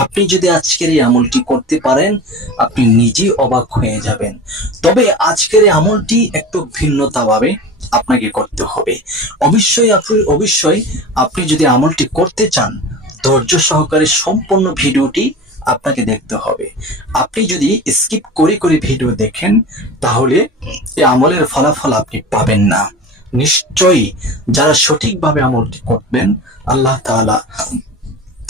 আপনি যদি আজকের এই আমলটি করতে পারেন, আপনি নিজেই অবাক হয়ে যাবেন। তবে আজকের এই আমলটি একটু ভিন্নতাভাবে আপনাকে করতে হবে। অবশ্যই আপনি যদি আমলটি করতে চান, ধৈর্য সহকারে সম্পূর্ণ ভিডিওটি আপনাকে দেখতে হবে। আপনি যদি স্কিপ করে করে ভিডিও দেখেন, তাহলে এই আমলের ফলাফল আপনি পাবেন না। নিশ্চয়ই যারা সঠিকভাবে আমলটি করবেন, আল্লাহ তাআলা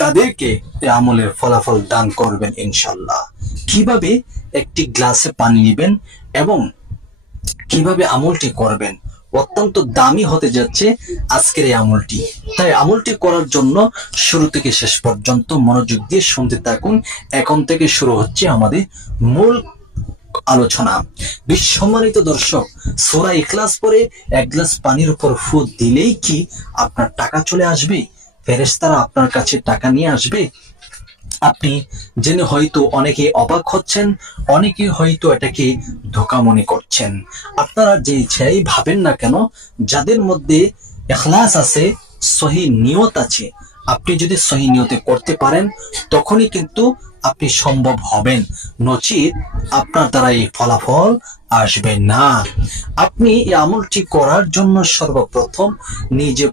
তাদেরকে এই আমলের ফলাফল দান করবেন ইনশাল্লাহ। কিভাবে একটি গ্লাসে পানি নেবেন এবং কিভাবে আমলটি করবেন, অত্যন্ত দামি হতে যাচ্ছে আজকের এই আমলটি। তাই আমলটি করার জন্য শুরু থেকে শেষ পর্যন্ত মনোযোগ দিয়ে শুনতে থাকুন। এখন থেকে শুরু হচ্ছে আমাদের মূল আলোচনা। সম্মানিত দর্শক, সূরা ইখলাস পড়ে এক গ্লাস পানির উপর ফু দিলেই কি আপনার টাকা চলে আসবে? ফেরেশতারা আপনার কাছে টাকা নিয়ে আসবে? আপনি জেনে হয়তো অনেকে অবাক হচ্ছেন, অনেকে হয়তো এটাকে ধোঁকা মনে করছেন। আপনারা যে ইচ্ছাই ভাবেন না কেন, যাদের মধ্যে ইখলাস আছে, সহি নিয়ত আছে, আপনি যদি সহি নিয়তে করতে পারেন, তখনই কিন্তু আপনি সম্ভব হবেন, নচিত আপনার দ্বারা এই ফলাফল আসবে না। আপনি এই আমলটি করার জন্য সর্বপ্রথম নিজে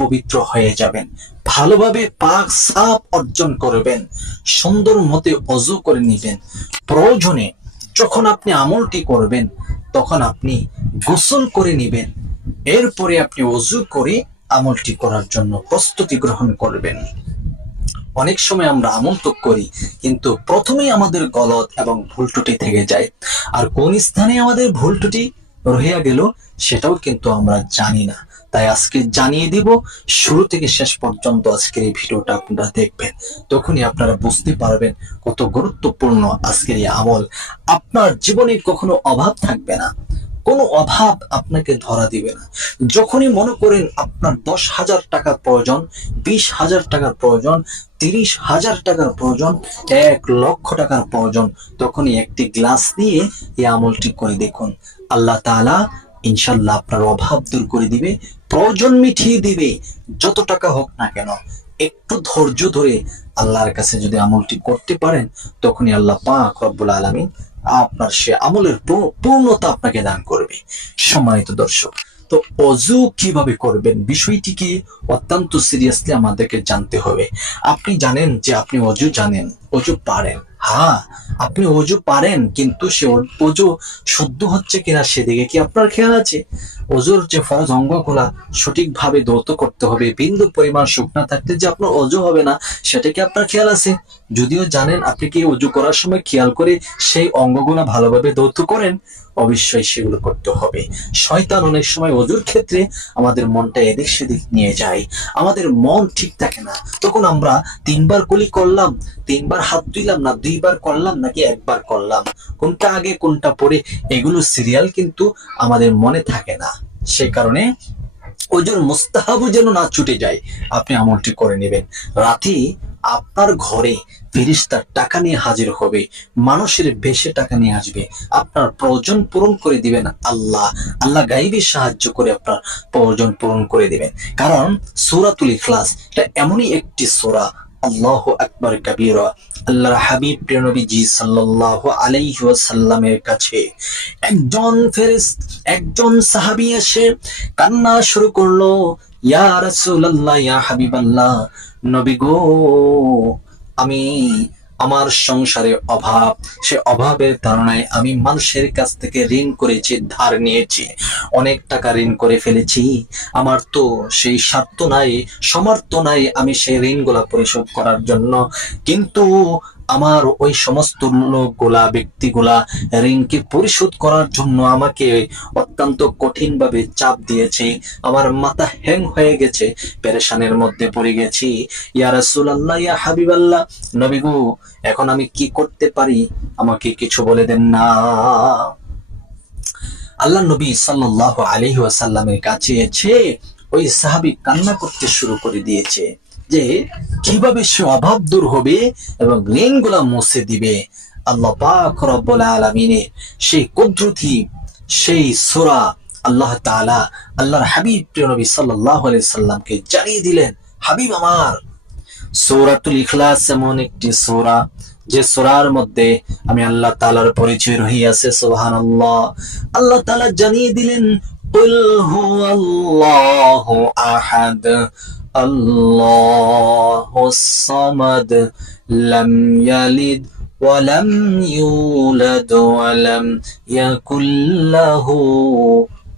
পবিত্র হয়ে যাবেন, ভালোভাবে পাক সাফ অর্জন করবেন, সুন্দর মতে ওযু করে নেবেন। প্রয়োজনে যখন আপনি আমলটি করবেন, তখন আপনি গোসল করে নেবেন। এরপরে আপনি ওযু করে আমলটি করার জন্য প্রস্তুতি গ্রহণ করবেন। অনেক সময় আমরা আমল তো করি, কিন্তু প্রথমেই আমাদের গলত এবং ভুল ত্রুটি থেকে যায়। আর কোন স্থানে আমাদের ভুল ত্রুটি রহিয়া গেল সেটাও কিন্তু আমরা জানি না। তাই আজকে জানিয়ে দিব, শুরু থেকে শেষ পর্যন্ত আজকের এই ভিডিওটা আপনারা দেখবেন, তখনই আপনারা বুঝতে পারবেন কত গুরুত্বপূর্ণ আজকের এই আমল। আপনার জীবনে কখনো অভাব থাকবে না, কোনো অভাব আপনাকে ধরা দিবে না। যখনই মনে করেন আপনার 10,000 টাকার প্রয়োজন, 20,000 টাকার প্রয়োজন, 30,000 টাকার প্রয়োজন, 1,00,000 টাকার প্রয়োজন, তখনই একটি গ্লাস নিয়ে এই আমলটি করে দেখুন। আল্লাহ তাআলা ইনশাল্লাহ আপনার অভাব দূর করে দিবে, প্রয়োজন মিটিয়ে দিবে। যত টাকা হোক না কেন, একটু ধৈর্য ধরে আল্লাহর কাছে যদি আমলটি করতে পারেন, তখনই আল্লাহ পাক রব্বুল আলামিন আপনার সে আমলের পূর্ণতা আপনাকে দান করবে। সম্মানিত দর্শক, তো অজু কিভাবে করবেন, বিষয়টিকে অত্যন্ত সিরিয়াসলি আমাদেরকে জানতে হবে। আপনি জানেন যে আপনি অজু জানেন, অজু পারেন। হ্যাঁ, আপনি অজু পারেন, কিন্তু সে অজু শুদ্ধ হচ্ছে কিনা সেদিকে কি আপনার খেয়াল আছে? অজুর যে ফরজ অঙ্গগুলা সঠিকভাবে ধৌত করতে হবে, বিন্দু পরিমাণ শুকনা থাকতে যে আপনার অজু হবে না, সেটা কি আপনার খেয়াল আছে? যদিও জানেন, আপনি কি অজু করার সময় খেয়াল করে সেই অঙ্গগুলা ভালোভাবে ধৌত করেন? অবশ্যই সেগুলো করতে হবে। শয়তান অনেক সময় অজুর ক্ষেত্রে আমাদের মনটা এদিক সেদিক নিয়ে যায়, আমাদের মন ঠিক থাকে না। তখন আমরা 3বার কুলি করলাম, 3বার হাত ধুইলাম না, 2বার করলাম নাকি 1বার করলাম, কোনটা আগে কোনটা পরে, এগুলো সিরিয়াল কিন্তু আমাদের মনে থাকে না। সেই কারণে ওজোর মুস্তাহাবও যেন না ছুটে যায়, আপনি আমলটি করে নেবেন। রাতে আপনার ঘরে ফেরেশতা টাকা নিয়ে হাজির হবে, মানুষের বেশে টাকা নিয়ে আসবে, আপনার প্রয়োজন পূরণ করে দিবেন আল্লাহ। আল্লাহ গাইবী সাহায্য করে আপনার প্রয়োজন পূরণ করে দিবেন। কারণ সূরাতুল ইখলাস এটা এমনই একটি সূরা, আল্লাহু আকবার কাবীরা, আল্লাহর হাবিব প্রিয় নবীজি সাল্লাল্লাহু আলাইহি ওয়াসাল্লামের কাছে একজন সাহাবী এসে কান্না শুরু করলো, ইয়া রাসূলুল্লাহ, ইয়া হাবিবাল্লাহ, নবী গো, আমি আমার সংসারে অভাব, সে অভাবের ধারণায় আমি মানুষের কাছ থেকে ঋণ করেছি, ধার নিয়েছি, অনেক টাকা ঋণ করে ফেলেছি। আমার তো সেই সাধ্য নাই, সামর্থ্য নাই আমি সেই ঋণগুলা পরিশোধ করার জন্য। কিন্তু আমার ওই সমস্ত লোকগুলা, ব্যক্তিগুলা ঋণকে পরিশোধ করার জন্য আমাকে অত্যন্ত কঠিন ভাবে চাপ দিয়েছে। আমার মাথা হ্যাং হয়ে গেছে, পেরেশানের মধ্যে পড়ে গেছি। ইয়া রাসূলুল্লাহ, ইয়া হাবিবাল্লাহ, নবী গো, এখন আমি কি করতে পারি, আমাকে কিছু বলে দেন না। আল্লাহ নবী সাল্লাল্লাহু আলাইহি ওয়াসাল্লামের কাছে এসে ওই সাহাবী কান্না করতে শুরু করে দিয়েছে যে কিভাবে সে অভাব দূর হবে এবং ঋণগুলা মুছে দিবে। আল্লাহ পাক রব্বুল আলামিনের সেই কুদরতি সেই সূরা আল্লাহ তাআলা আল্লাহর হাবিব প্রিয় নবী সাল্লাল্লাহু আলাইহি সাল্লামকে জানিয়ে দিলেন, হাবিব আমার, সূরাতুল ইখলাস এমন একটি সূরা যে সূরার মধ্যে আমি আল্লাহ তাআলার পরিচয় রহিয়াছে। সুবহানাল্লাহ। আল্লাহ তাআলা জানিয়ে দিলেন, কুল হুয়াল্লাহু আহাদ আল্লাহুস সামাদ লাম ইয়ালিদ ওয়া লাম ইউলাদ ওয়া লাম ইয়াকুল লাহু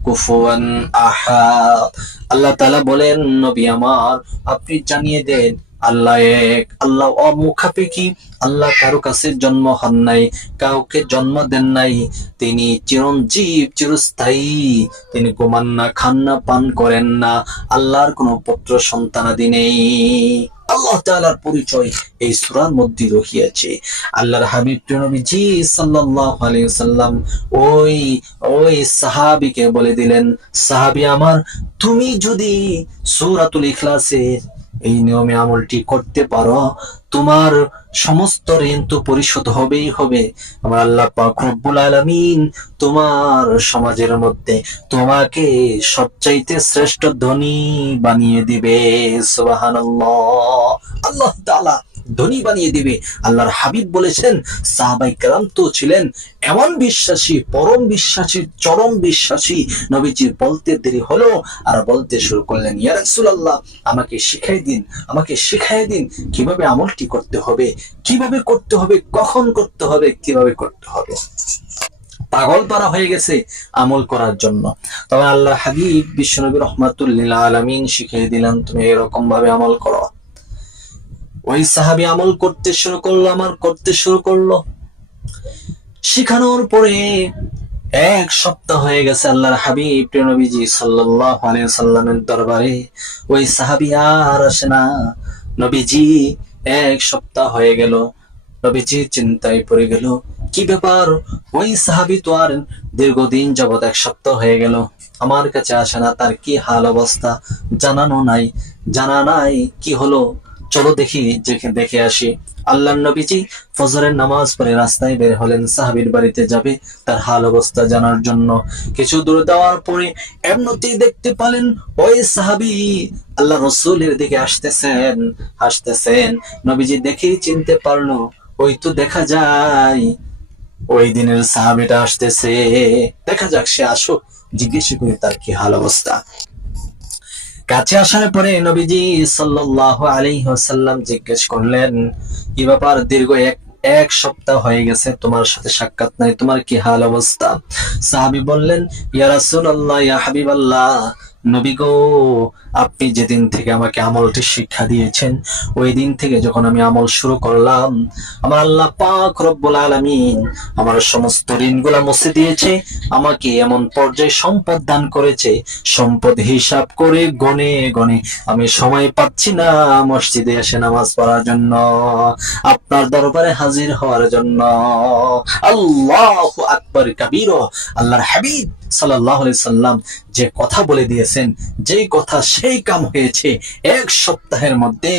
কুফুয়ান আহাদ। আল্লাহ তাআলা বলেন, নবী আমার আপনি জানিয়ে দেন আল্লাহ এক, আল্লাহ অমুখাপেক্ষী, আল্লাহ কারো কাছে জন্ম হন নাই, কাউকে জন্ম দেন নাই, তিনি চিরঞ্জীব, চিরস্থায়ী, তিনি ঘুমান না, খান না, পান করেন না, আল্লাহর কোনো পুত্র সন্তানাদি নেই। আল্লাহ তাআলার পরিচয় এই সূরার মধ্যে রহিয়াছে। আল্লাহর হাবিব নবীজি সাল্লাল্লাহু আলাইহি ওয়াসাল্লাম ওই সাহাবীকে বলে দিলেন, সাহাবী আমার, তুমি যদি সূরাতুল ইখলাসের এই নিয়মে আমলটি করতে পারো, তোমার সমস্ত ঋণ তো পরিশোধ হবেই হবে। আমার আল্লাহ পাক রব্বুল আলামিন তোমার সমাজের মধ্যে তোমাকে সবচাইতে শ্রেষ্ঠ ধনী বানিয়ে দিবে। সুবহানাল্লাহ। আল্লাহ তাআলা ধনী বানিয়ে দিবে। আল্লাহর হাবিব বলেছেন, সাহাবায়ে কেরাম তো ছিলেন এমন বিশ্বাসী, পরম বিশ্বাসী, চরম বিশ্বাসী। নবীজি বলতে দেরি হলো আর বলতে শুরু করলেন, ইয়া রাসূলুল্লাহ আমাকে শিখাই দিন কিভাবে আমলটি করতে হবে, কিভাবে করতে হবে, কখন করতে হবে, কিভাবে করতে হবে। পাগল পারা হয়ে গেছে আমল করার জন্য। তবে আল্লাহ হাবিব বিশ্বনবী রাহমাতুল লিল আলামিন শিখিয়ে দিলেন, তুমি এরকম ভাবে আমল করো। ওই সাহাবী আমল করতে শুরু করলো। শিখানোর পরে এক সপ্তাহ হয়ে গেছে আল্লাহর হাবিব প্রিয় নবীজি সাল্লাল্লাহু আলাইহি ওয়াসাল্লামের দরবারে। ওই সাহাবী আর আসে না। নবীজি এক সপ্তাহ হয়ে গেল। নবীজি চিন্তায় পড়ে গেল, কি ব্যাপার, ওই সাহাবী তো আর দীর্ঘদিন যাবত, এক সপ্তাহ হয়ে গেল, আমার কাছে আসে না, তার কি হাল অবস্থা জানা নাই, কি হলো, চলো দেখে আসি। আল্লাহর নবীজি ফজরের নামাজ পড়ে রাস্তায় বের হলেন, সাহাবীর বাড়িতে যাবে তার হাল অবস্থা জানার জন্য। কিছু দূর যাওয়ার পরে এমনিতেই দেখতে পেলেন ওই সাহাবী আল্লাহ রাসূলের দিকে হাসতেছেন। নবীজি দেখেই চিনতে পারলো, ওই তো দেখা যায় ওই দিনের সাহাবীটা আসতেছে, দেখা যাক সে আসুক, জিজ্ঞেস করি তার কি হাল অবস্থা। কাছে আসার পরে নবীজি সাল্লাল্লাহু আলাইহি ওয়াসাল্লাম জিজ্ঞেস করলেন, কি ব্যাপার, দীর্ঘ এক সপ্তাহ হয়ে গেছে তোমার সাথে সাক্ষাৎ নাই, তোমার কি হাল অবস্থা? সাহাবী বললেন, ইয়া রাসূলুল্লাহ, ইয়া হাবিবাল্লাহ, নবী গো, আপনি যেদিন থেকে আমাকে আমলটি শিক্ষা দিয়েছেন, ওই দিন থেকে যখন আমি আমল শুরু করলাম, আমার আল্লাহ পাক রব্বুল আলামিন আমার সমস্ত ঋণগুলা মুছে দিয়েছে, আমাকে এমন পর্যায়ে সম্পদ দান করেছে, সম্পদ হিসাব করে গনে আমি সময় পাচ্ছি না মসজিদে এসে নামাজ পড়ার জন্য, আপনার দরবারে হাজির হওয়ার জন্য। আল্লাহু আকবার কাবীরা। আল্লাহর হাবিব সাল্লাল্লাহু আলাইহি সাল্লাম যে কথা বলে দিয়েছেন, যেই কথা সেই কাম হয়েছে। এক সপ্তাহের মধ্যে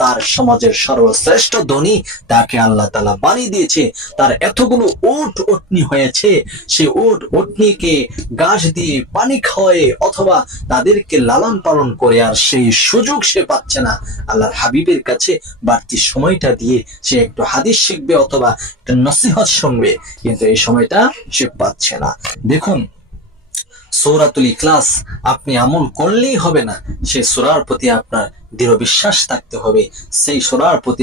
তার সমাজের সর্বশ্রেষ্ঠ ধনী তাকে আল্লাহ তাআলা বানিয়ে দিয়েছে। তার এতগুলো উট ওটনি হয়েছে, সে উট ওটনিকে ঘাস দিয়ে পানি খাওয়ায় অথবা তাদেরকে লালন পালন করে আর সেই সুযোগ সে পাচ্ছে না। আল্লাহর হাবিবের কাছে বাড়তি সময়টা দিয়ে সে একটু হাদিস শিখবে অথবা একটা নসিহত শুনবে, কিন্তু এই সময়টা সে পাচ্ছে না। দেখুন, সূরাতুল ইখলাস আপনি আমল করলেই হবে না, সেই সূরার প্রতি আপনার দৃঢ় বিশ্বাস থাকতে হবে, সেই সূরার প্রতি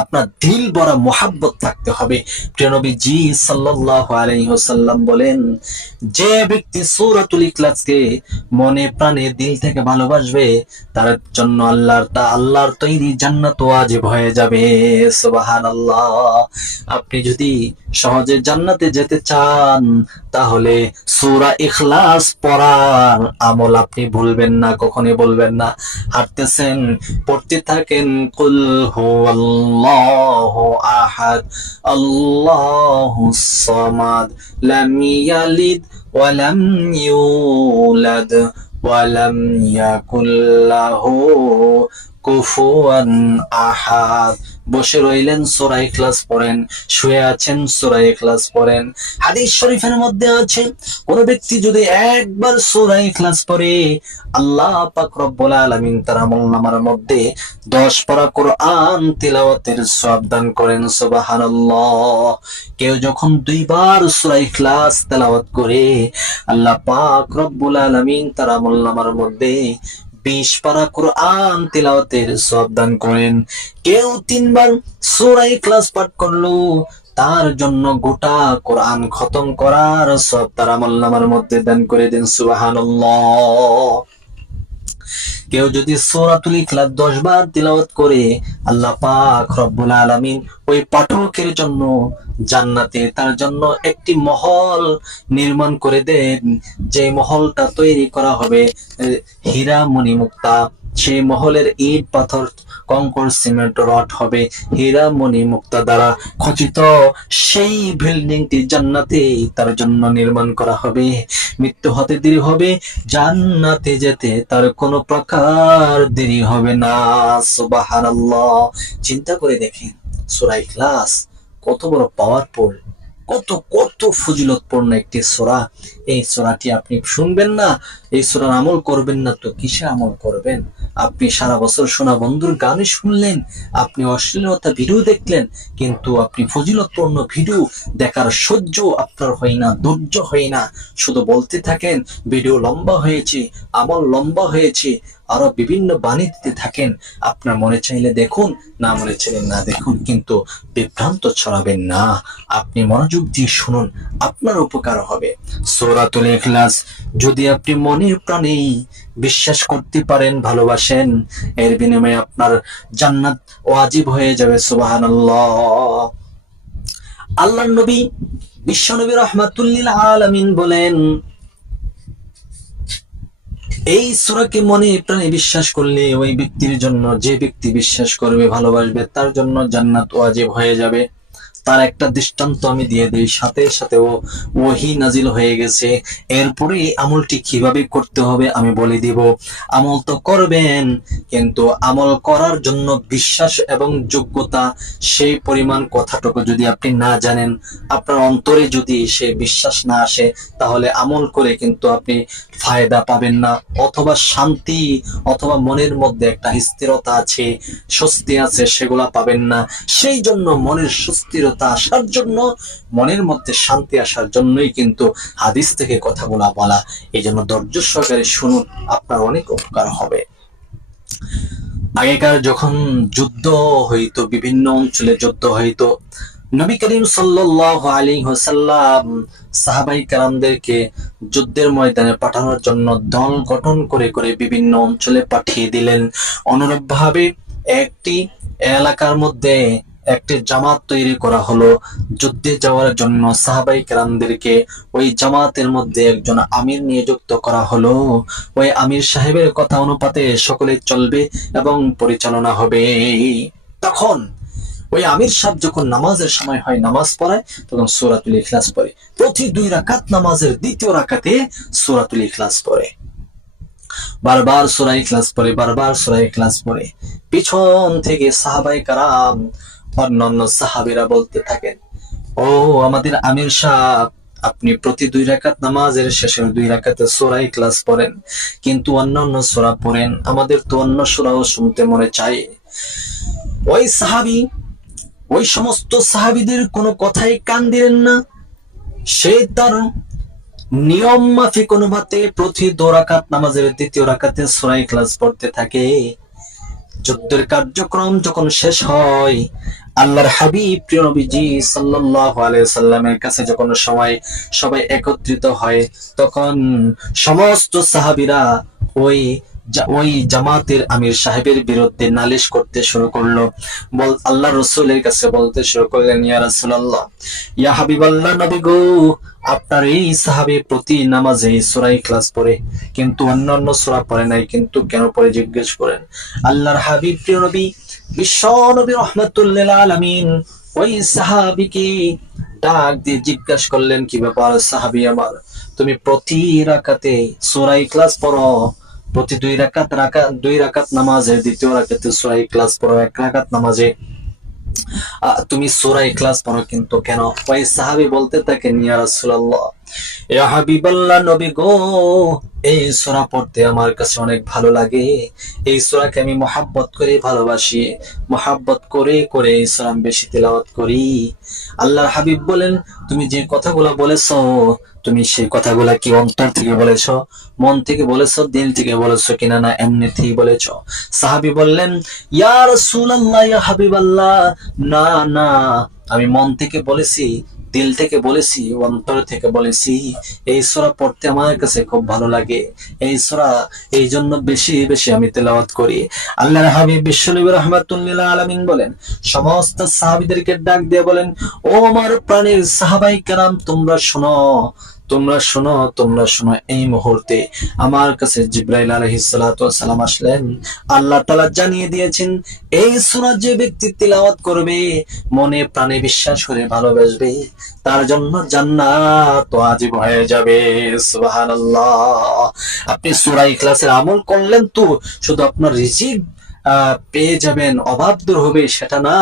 আপনার দিল ভরা মোহাব্বত থাকতে হবে। প্রিয় নবীজি সাল্লাল্লাহু আলাইহি ওয়াসাল্লাম বলেন, যে ব্যক্তি সূরাতুল ইখলাসকে মনে প্রাণে দিল থেকে ভালোবাসবে, তার জন্য আল্লাহর তৈরি জান্নাত ওয়াজিব হয়ে যাবে। সুবহানাল্লাহ। আপনি যদি সহজে জান্নাতে যেতে চান, তাহলে সূরা ইখলাস পড়ার আমল আপনি ভুলবেন না, কখনোই ভুলবেন না। হাঁটতেছেন, পড়তে থাকেন, কুল হুয়াল্লাহু আহাদ আল্লাহুস সামাদ লাম ইয়ালিদ ওয়া লাম ইউলাদ ওয়া লাম ইয়াকুল লাহু কুফুয়ান আহাদ। বসে রইলেন সূরা ইখলাস পড়েন, শুয়ে আছেন সূরা ইখলাস পড়েন। হাদিস শরীফের মধ্যে আছে কোন ব্যক্তি যদি একবার সূরা ইখলাস পড়ে, আল্লাহ পাক রব্বুল আলামিন তার আমলনামার মধ্যে 10 পারা কোরআন তিলাওয়াতের সওয়াব দান করেন। সুবহানাল্লাহ। কেউ যখন 2 বার সূরা ইখলাস তেলাওয়াত করে, আল্লাহ পাক রব্বুল আলামিন তার আমলনামার মধ্যে 20 পারা কোরআন তিলাওয়াতের সওয়াব দান করেন। কেউ 3 বার সূরা ইখলাস পাঠ করলো, তার জন্য গোটা কোরআন খতম করার সওয়াব তার আমলনামার মধ্যে দান করে দেন। সুবহানাল্লাহ। কেউ যদি সূরাতুল ইখলাস 10 বার তিলাওয়াত করে, আল্লাহ পাক রব্বুল আলামিন ওই পাঠকের জন্য জান্নাতে তার জন্য একটি মহল নির্মাণ করে দেন। যে মহলটা তৈরি করা হবে হীরা মণি মুক্তা, সেই মহলের ইট পাথর কংকর সিমেন্ট রড হবে হীরা মণি মুক্তা দ্বারা খচিত। সেই বিল্ডিংটি জান্নাতে তার জন্য নির্মাণ করা হবে। মৃত্যু হতে দেরি হবে, জান্নাতে যেতে তার কোনো প্রকার দেরি হবে না। সুবহানাল্লাহ। চিন্তা করে দেখেন সূরা ইখলাস কত বড় পাওয়ারফুল, কত কত ফজিলতপূর্ণ একটি সূরা। এই সূরাটি আপনি শুনবেন না, এই সূরার আমল করবেন না, তো কিসে আমল করবেন? আপনি সারা বছর শোনা বন্ধুর গানে শুনলেন, আপনি অশ্লীলতা ভিডিও দেখলেন, কিন্তু আপনি ফজিলতপূর্ণ ভিডিও দেখার সহ্য আপনার হয় না, ধৈর্য হয় না। শুধু বলতে থাকেন ভিডিও লম্বা হয়েছে, আমল লম্বা হয়েছে, আরো বিভিন্ন বাণী দিতে থাকেন। আপনার মনে চাইলে দেখুন, না মনে চাইলে না দেখুন, কিন্তু বিভ্রান্ত ছড়াবেন না। আপনি মনোযোগ দিয়ে শুনুন, আপনার উপকার হবে। সূরাতুল ইখলাস যদি আপনি মনের প্রাণে বিশ্বাস করতে পারেন, ভালোবাসেন, এর বিনিময়ে আপনার জান্নাত ওয়াজিব হয়ে যাবে। সুবহানাল্লাহ। আল্লাহর নবী বিশ্বনবী রাহমাতুল লিল আলামিন বলেন, এই সূরাকে মনে প্রাণে বিশ্বাস করলে ওই ব্যক্তির জন্য, যে ব্যক্তি বিশ্বাস করবে, ভালোবাসবে, তার জন্য জান্নাত ওয়াজিব হয়ে যাবে। তার একটা দৃষ্টান্ত আমি দিয়ে দিই, সাথে সাথে ওহী নাজিল হয়ে গেছে। এরপরে আমলটি কিভাবে করতে হবে আমি বলে দিব। আমল তো করবেন, কিন্তু আমল করার জন্য বিশ্বাস এবং যোগ্যতা, সেই পরিমাণ কথাটুকু যদি আপনি না জানেন, আপনার অন্তরে যদি সে বিশ্বাস না আসে, তাহলে আমল করে কিন্তু আপনি ফায়দা পাবেন না, অথবা শান্তি, অথবা মনের মধ্যে একটা স্থিরতা আছে, স্বস্তি আছে, সেগুলা পাবেন না। সেই জন্য মনের সুস্থিরতা আসার জন্য, মনের মধ্যে শান্তি আসার জন্যই কিন্তু হাদিস থেকে কথাগুলা বলা। এই জন্য ধৈর্য সহকারে শুনুন, আপনার অনেক উপকার হবে। আগেকার যখন যুদ্ধ হইতো, বিভিন্ন অঞ্চলে যুদ্ধ হইতো, নবী করিম সাল্লাল্লাহু আলাইহি ওয়াসাল্লাম সাহাবাই কেরামদেরকে যুদ্ধের ময়দানে পাঠানোর জন্য দল গঠন করে করে বিভিন্ন অঞ্চলে পাঠিয়ে দিলেন। অনুরূপভাবে একটি এলাকার মধ্যে একটি জামাত তৈরি করা হলো যুদ্ধে যাওয়ার জন্য। সাহাবাই কেরামদেরকে ওই জামাতের মধ্যে একজন আমির নিযুক্ত করা হলো। ওই আমির সাহেবের কথা অনুপাতে সকলে চলবে এবং পরিচালনা হবে। তখন ওই আমির সাহেব যখন নামাজের সময় হয়, নামাজ পড়ায়, তখন সূরাতুল ইখলাস পড়ে। প্রতি 2 রাকাত নামাজের দ্বিতীয় রাকাতে সূরাতুল ইখলাস পড়ে। বারবার সূরা ইখলাস পড়ে, বারবার সূরা ইখলাস পড়ে। পিছন থেকে সাহাবায়ে কেরাম, অন্যান্য সাহাবীরা বলতে থাকেন, ও আমাদের আমির সাহেব, আপনি প্রতি 2 রাকাত নামাজের শেষের 2 রাকাতে সূরা ইখলাস পড়েন, কিন্তু অন্যান্য সূরা পড়েন, আমাদের তো অন্য সূরাও শুনতে মনে চায়। ওই সাহাবী ওই সমস্ত সাহাবীদের কোনো কথাই কান দিলেন না। সে তার নিয়ম মাফিক অনুপাতে প্রতি 2 রাকাত নামাজের দ্বিতীয় রাকাতে সূরা ইখলাস পড়তে থাকে। যুদ্ধের কার্যক্রম যখন শেষ হয়, আল্লাহর হাবিব প্রিয় নবীজি সাল্লাল্লাহু আলাইহি সাল্লামের কাছে যখন সবাই একত্রিত হয়, তখন সমস্ত সাহাবীরা ওই জামাতের আমির সাহেবের বিরুদ্ধে নালিশ করতে শুরু করলো। আল্লাহ রাসূলের কাছে বলতে শুরু করলেন, ইয়া রাসূলুল্লাহ, ইয়া হাবিবাল্লাহ, নবী গো, আপনার এই সাহাবী প্রতি নামাজে সূরা ইখলাস পড়ে, কিন্তু অন্যান্য সূরা পড়ে নাই, কিন্তু কেন পড়ে জিজ্ঞেস করেন। আল্লাহর হাবিব প্রিয় নবী বিশ্ব নবী রাহমাতুল লিল আলামিন ওই সাহাবীকে ডাক দিয়ে জিজ্ঞাসা করলেন, কি ব্যাপার সাহাবী আমার, তুমি প্রতি রাকাতে সূরা ইখলাস পড়ো, প্রতি 2 রাকাত নামাজে দ্বিতীয় রাকাতে সূরা ইখলাস পড়ো, 1 রাকাত নামাজে তুমি সূরা ইখলাস পড়ো। কিন্তু কেন? ওই সাহাবী বলতে থাকেন, ইয়া রাসূলুল্লাহ, ইয়া হাবিবাল্লাহ, নবী গো, এই সূরা পড়তে আমার কাছে অনেক ভালো লাগে, এই সূরাকে আমি মহব্বত করে ভালোবাসি, মহব্বত করে করে এই সূরা আমি বেশি তেলাওয়াত করি। আল্লাহর হাবিব বলেন, তুমি যে কথাগুলো বলেছো, তুমি সেই কথাগুলা কি অন্তর থেকে বলেছো, মন থেকে বলেছো, দিল থেকে বলেছো কিনা, না এমনি থেকে বলেছো? সাহাবী বললেন, ইয়া রাসূলুল্লাহ, ইয়া হাবিবাল্লাহ, না না, আমি মন থেকে বলেছি, দিল থেকে বলেছি, অন্তর থেকে বলেছি। এই সূরা পড়তে আমার কাছে খুব ভালো লাগে, এই সূরা এই জন্য বেশি বেশি আমি তেলাওয়াত করি। আল্লাহর হাবিব বিশ্বনবী রাহমাতুল লিল আলামিন বলেন, সমস্ত সাহাবীদেরকে ডাক দিয়ে বলেন, ও আমার প্রাণের সাহাবায়ে কেরাম, তোমরা শোনো, তোমরা শোনো, তোমরা শোনো। এই মুহূর্তে আমার কাছে জিবরাইল আলাইহিস সালাতু ওয়াস সালাম আসলেন। আল্লাহ তাআলা জানিয়ে দিয়েছেন, এই সূরা যে ব্যক্তি তিলাওয়াত করবে, মনে প্রাণে বিশ্বাস করে ভালোবাসবে, তার জন্য জান্নাত ওয়াজিব হয়ে যাবে। সুবহানাল্লাহ। আপনি সূরা ইখলাসের আমল করলেন তো শুধু আপনার রিজিক পেয়ে যাবেন, অভাব দূর হবে সেটা না,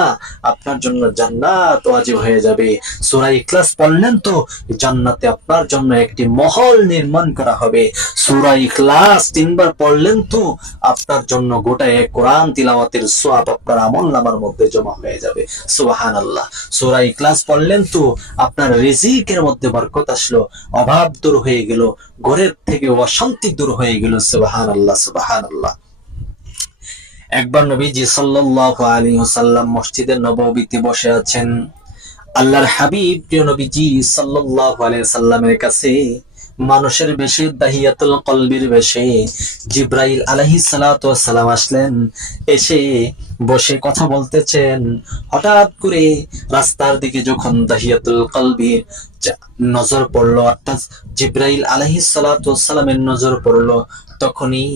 আপনার জন্য জান্নাত ওয়াজিব হয়ে যাবে। সূরা ইখলাস পড়লেন তো জান্নাতে আপনার জন্য একটি মহল নির্মাণ করা হবে। সূরা ইখলাস 3 বার পড়লেন তো আপনার জন্য গোটা এক কোরআন তিলাওয়াতের সওয়াব আপনার আমলনামার মধ্যে জমা হয়ে যাবে। সুবহানাল্লাহ। সূরা ইখলাস পড়লেন তো আপনার রিজিকের মধ্যে বরকত আসলো, অভাব দূর হয়ে গেল, ঘরের থেকে অশান্তি দূর হয়ে গেল। সুবহানাল্লাহ, সুবহানাল্লাহ। একবার নবীজি সাল্লাল্লাহু আলাইহি ওয়াসাল্লাম মসজিদে নববীতে বসে আছেন। আল্লাহর হাবিব প্রিয় নবীজি সাল্লাল্লাহু আলাইহি ওয়াসাল্লামের কাছে মানুষের বেশে, দাহিয়াতুল কলবির বেশে জিবরাইল আলাইহিস সালাতু ওয়াস সালাম আসলেন। এসে বসে কথা বলতেছেন। হঠাৎ করে রাস্তার দিকে যখন দাহিয়াতুল কলবির নজর পড়লো, অর্থাৎ জিবরাইল আলাইহিস সালাতু ওয়াস সালামের নজর পড়লো, তখনই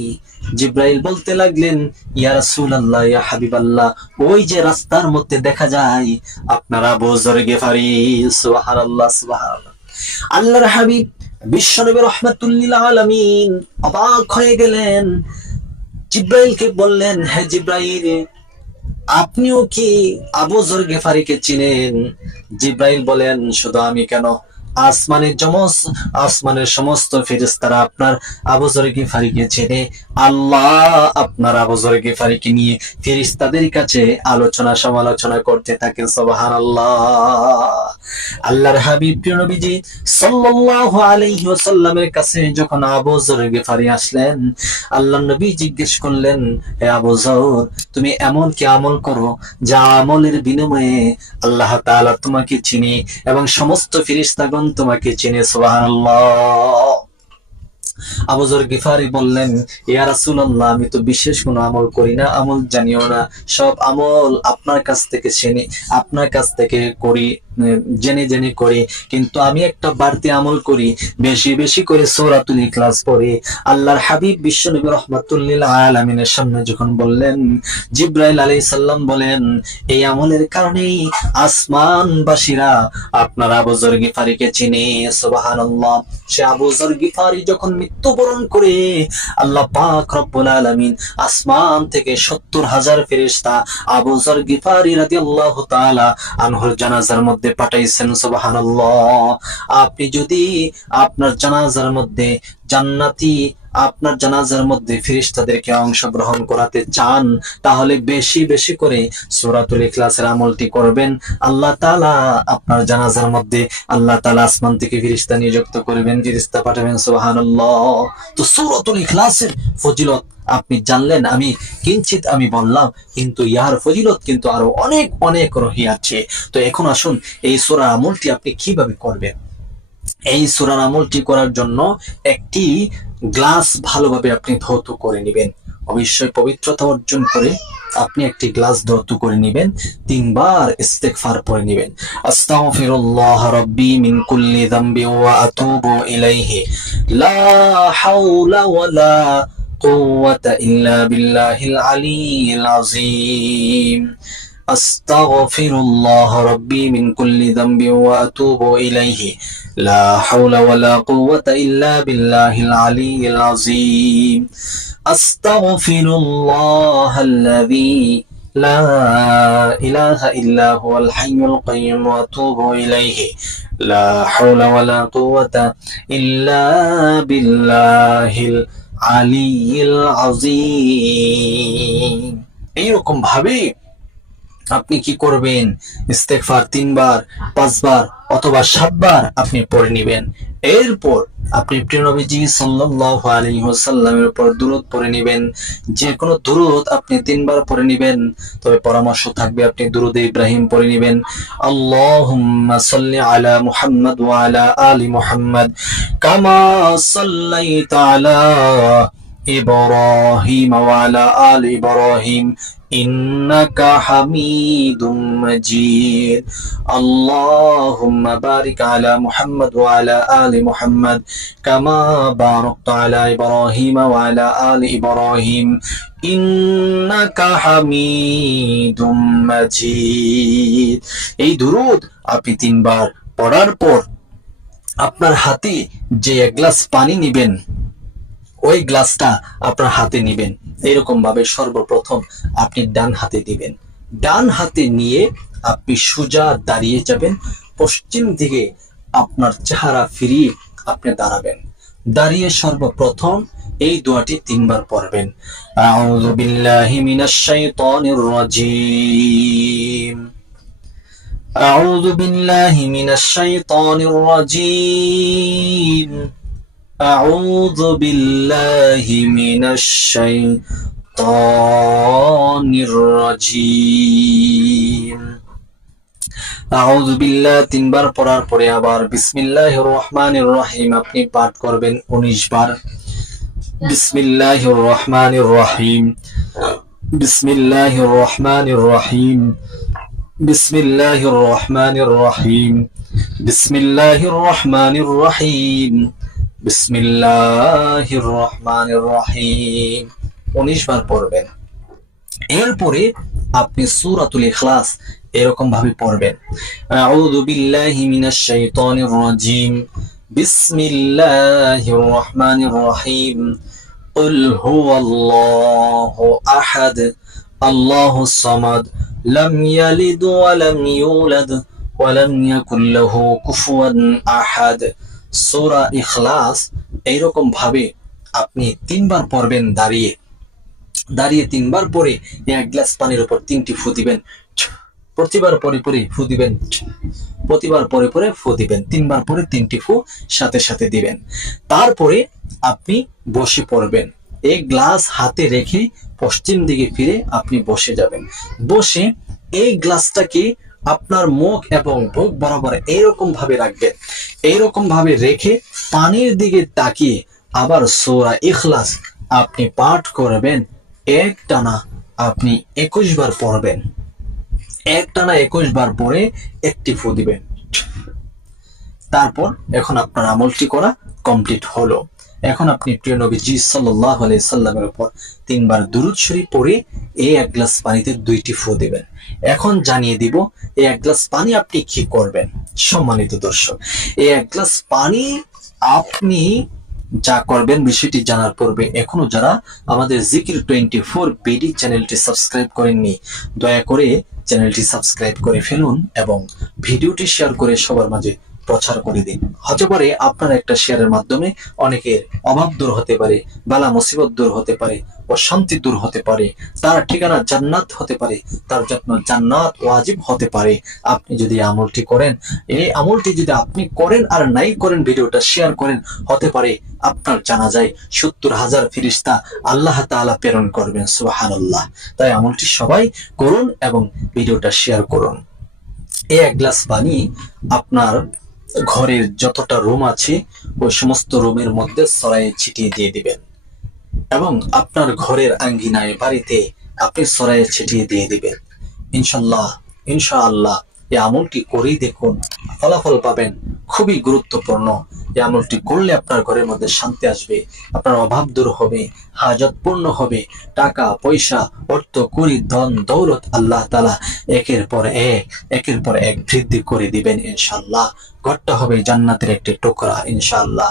জিবরাইল বলতে লাগলেন, ইয়া রাসূলুল্লাহ, ইয়া হাবিবাল্লাহ, ওই যে রাস্তার মধ্যে দেখা যায় আপনার আবু যর গিফারি। সুবহানাল্লাহ, সুবহানাল্লাহ। আল্লাহর হাবিব বিশ্বনবী রাহমাতুল লিল আলামিন অবাক হয়ে গেলেন। জিবরাইলকে বললেন, হে জিবরাইল, আপনিও কি আবু যর গিফারিকে চিনেন? জিবরাইল বলেন, শুধু আমি কেন, আসমানের সমস্ত ফেরেশতারা আপনার আবু যর গিফারিকে চেনে। আল্লাহ আপনার আবু যর গিফারিকে নিয়ে ফেরেশতাদের কাছে আলোচনা সমালোচনা করতে থাকেন। সুবহানাল্লাহ। আল্লাহর হাবিব প্রিয় নবীজি সাল্লাল্লাহু আলাইহি ওয়াসাল্লামের কাছে যখন আবু যর গিফারি আসলেন, আল্লাহর নবী জিজ্ঞেস করলেন, হে আবু যর, তুমি এমন কি আমল করো যা আমলের বিনিময়ে আল্লাহ তাআলা তোমাকে চিনে এবং সমস্ত ফেরেশতাগণ তোমাকে চিনে? সুবহানাল্লাহ। আবু যর গিফারি বললেন, ইয়া রাসূলুল্লাহ, আমি তো বিশেষ কোনো আমল করি না, আমল জানিও না, সব আমল আপনার কাছ থেকে আপনার কাছ থেকে করি, জেনে জেনে করি, কিন্তু আমি একটা বাড়তি আমল করি, বেশি বেশি করে সূরাতুল ইখলাস পড়ি। আল্লাহর হাবিব বিশ্বনবী রাহমাতুল লিল আলামিনের সামনে যখন বললেন, জিবরাইল আলাইহিস সালাম বলেন, এই আমলের কারণেই আসমানবাসীরা আপনার আবু যর গিফারিকে চিনে। সুবহানাল্লাহ। সে আবু যর গিফারি যখন মৃত্যুবরণ করে, আল্লাহ পাক রব্বুল আলামিন আসমান থেকে 70,000 ফেরেশতা আবু যর গিফারি রাদিয়াল্লাহু তাআলা আনহুর জানাজার মধ্যে পাঠাইছেন। সুবহানাল্লাহ। আপনি যদি আপনার জানাজার মধ্যে আপনার জানাজার মধ্যে ফেরেশতাদেরকে অংশগ্রহণ করাতে চান, তাহলে বেশি বেশি করে সূরাতুল ইখলাসের আমলটি করবেন। আল্লাহ তাআলা আপনার জানাজার মধ্যে আল্লাহ তাআলা আসমান থেকে ফেরেশতা নিযুক্ত করবেন, ফেরেশতা পাঠাবেন। সুবহানাল্লাহ। তো সূরাতুল ইখলাসের ফজিলত আপনি জানলেন, আমি কিঞ্চিত আমি বললাম, কিন্তু ইহার ফজিলত কিন্তু আরো অনেক অনেক রহিয়াছে। তো এখন আসুন এই সূরার আমলটি আপনি কিভাবে করবেন। এই সূরার আমলটি করার জন্য একটি গ্লাস ভালোভাবে আপনি ধৌত করে নেবেন। অবশ্যই পবিত্রতা অর্জন করে আপনি একটি গ্লাস ধৌত করে নেবেন। 3 বার ইস্তেগফার পড়ে নেবেন। আস্তাগফিরুল্লাহ রাব্বি মিন কুল্লি যামবি ওয়া আতুবু ইলাইহি লা হাওলা ওয়ালা কুওয়াতা ইল্লা বিল্লাহিল আলিয়্যিল আযীম। আস্তাগফিরুল্লাহ রাব্বি মিন কুল্লি যামবি ওয়া আতুবু ইলাইহি লা হাওলা ওয়ালা কুওয়াতা ইল্লা বিল্লাহিল আলিয়্যিল আযীম আস্তাগফিরুল্লাহাল্লাযী লা ইলাহা ইল্লা হুয়াল হাইয়ুল কাইয়্যুম ওয়া আতুবু ইলাইহি লা হাওলা ওয়ালা কুওয়াতা ইল্লা বিল্লাহিল আলিয়্যিল আযীম। এইরকম ভাবে আপনি কি করবেন, ইস্তেগফার 3 বার 5 বার অথবা 7 বার আপনি পড়ে নেবেন। এরপর আপনি প্রিয় নবীজি সাল্লাল্লাহু আলাইহি ওয়াসাল্লামের উপর দুরূদ পড়ে নেবেন। যে কোনো দুরূদ আপনি 3 বার পড়ে নেবেন, তবে পরামর্শ থাকবে আপনি দুরূদে ইব্রাহিম পড়ে নেবেন। আল্লাহুম্মা সাল্লি আলা মুহাম্মাদ ওয়া আলা আলি মুহাম্মাদ কামা সাল্লাইতা আলা ইব্রাহিম ওয়া আলা আলি ইব্রাহিম ইন্নাকা হামিদুম মাজিদ। আল্লাহুম্মা বারিক আলা মুহাম্মাদ ওয়া আলা আলি মুহাম্মাদ কামা বারাকতা আলা ইব্রাহিম ওয়া আলা আলি ইব্রাহিম ইন্নাকা হামিদুম মাজিদ। এই দুরূদ আপনি 3 বার পড়ার পর আপনার হাতে যে এক গ্লাস পানি নেবেন, ওই গ্লাসটা আপনার হাতে নেবেন। এরকম ভাবে সর্বপ্রথম আপনি ডান হাতে দিবেন। ডান হাতে নিয়ে আপনি সোজা দাঁড়িয়ে যাবেন, পশ্চিম দিকে আপনার চেহারা ফিরিয়ে আপনি দাঁড়াবেন। দাঁড়িয়ে সর্বপ্রথম এই দোয়াটি 3 বার পড়বেন। আউযু বিল্লাহি মিনাশ শাইতানির রাজীম, আউযু বিল্লাহি মিনাশ শাইতানির রাজীম, আউযু বিল্লাহি মিনাশ শাইতানির রাজীম। আউযু বিল্লাহ 3 বার পড়ার পরে আবার বিসমিল্লাহির রহমানির রহিম আপনি পাঠ করবেন 19 বার। বিসমিল্লাহির রহমানির রহিম, বিসমিল্লাহির রহমানির রহিম, বিসমিল্লাহির রহমানির রহিম, বিসমিল্লাহির রহমানির রহিম, বিসমিল্লাহির রহমানির রহিম 19 বার পড়বেন। এরপরে আপনি সূরাতুল ইখলাস এরকম ভাবে পড়বেন। আউযু বিল্লাহি মিনাশ শাইতানির রাজীম, বিসমিল্লাহির রহমানির রহিম, কুল হুয়াল্লাহু আহাদ, আল্লাহুস সামাদ, লাম ইয়ালিদ ওয়া লাম ইউলাদ ওয়া লাম ইয়াকুল লাহু কুফুয়ান আহাদ। সূরা ইখলাস এইরকম ভাবে আপনি 3 বার পড়বেন। দাঁড়িয়ে 3 বার পরে এক গ্লাস পানির উপর 3টি ফু দিবেন। প্রতিবার পরে পরে ফু দিবেন, প্রতিবার পরে পরে ফু দিবেন। 3 বার পরে 3টি ফু সাথে সাথে দিবেন। তারপরে আপনি বসে পড়বেন। এক গ্লাস হাতে রেখে পশ্চিম দিকে ফিরে আপনি বসে যাবেন। বসে এই গ্লাসটাকে আপনার মুখ এবং বুক বরাবর এইরকম ভাবে রাখবেন। এইরকম ভাবে রেখে পানির দিকে তাকিয়ে আবার সূরা ইখলাস আপনি পাঠ করবেন। একটানা আপনি 21 বার পড়বেন। একটানা 21 বার পরে একটি ফু দিবেন। তারপর এখন আপনার আমলটি করা কমপ্লিট হলো। এখন আপনি প্রিয় নবীজি সাল্লাল্লাহু আলাইহি সাল্লামের উপর 3 বার দুরূদ শরীফ পড়ে এই এক গ্লাস পানিতে 2টি ফু দিবেন। এখন জানিয়ে দিব এই এক গ্লাস পানি আপনি কি করবেন। সম্মানিত দর্শক, এই এক গ্লাস পানি আপনি যা করবেন বিষয়টি জানার পূর্বে এখনো যারা আমাদের জিকির 24 বিডি চ্যানেলটি সাবস্ক্রাইব করেননি, দয়া করে চ্যানেলটি সাবস্ক্রাইব করে ফেলুন এবং ভিডিওটি শেয়ার করে সবার মাঝে প্রচার করে দিন। হতে পারে আপনার একটা শেয়ারের মাধ্যমে অনেকের অভাব দূর হতে পারে, বালা মুসিবত দূর হতে পারে, অশান্তি দূর হতে পারে, তার ঠিকানা জান্নাত হতে পারে, তার জন্য জান্নাত ওয়াজিব হতে পারে। আপনি যদি আমলটি করেন, এই আমলটি যদি আপনি করেন আর নাই করেন, ভিডিওটা শেয়ার করেন, হতে পারে আপনার জানাজায় 70,000 ফেরেশতা আল্লাহ তাআলা প্রেরণ করবেন। সুবহানাল্লাহ। তাই আমলটি সবাই করুন এবং ভিডিওটা শেয়ার করুন। এই এক গ্লাস পানি আপনার ঘরের যতটা রুম আছে ওই সমস্ত রুমের মধ্যে ছড়াইয়ে ছিটিয়ে দিয়ে দিবেন এবং আপনার ঘরের আঙ্গিনায় বাড়িতে আপনি ছড়াইয়ে ছিটিয়ে দিয়ে দিবেন। ইনশাআল্লাহ এই আমলটি করেই দেখুন, ফলাফল পাবেন। খুবই গুরুত্বপূর্ণ এই আমলটি করলে আপনার ঘরের মধ্যে শান্তি আসবে, আপনার অভাব দূর হবে, হাজত পূর্ণ হবে, টাকা পয়সা অর্থ কুড়ি ধন দৌলত আল্লাহ তাআলা একের পর এক বৃদ্ধি করে দিবেন ইনশাআল্লাহ। ঘরটা হবে জান্নাতের একটি টুকরা ইনশাআল্লাহ।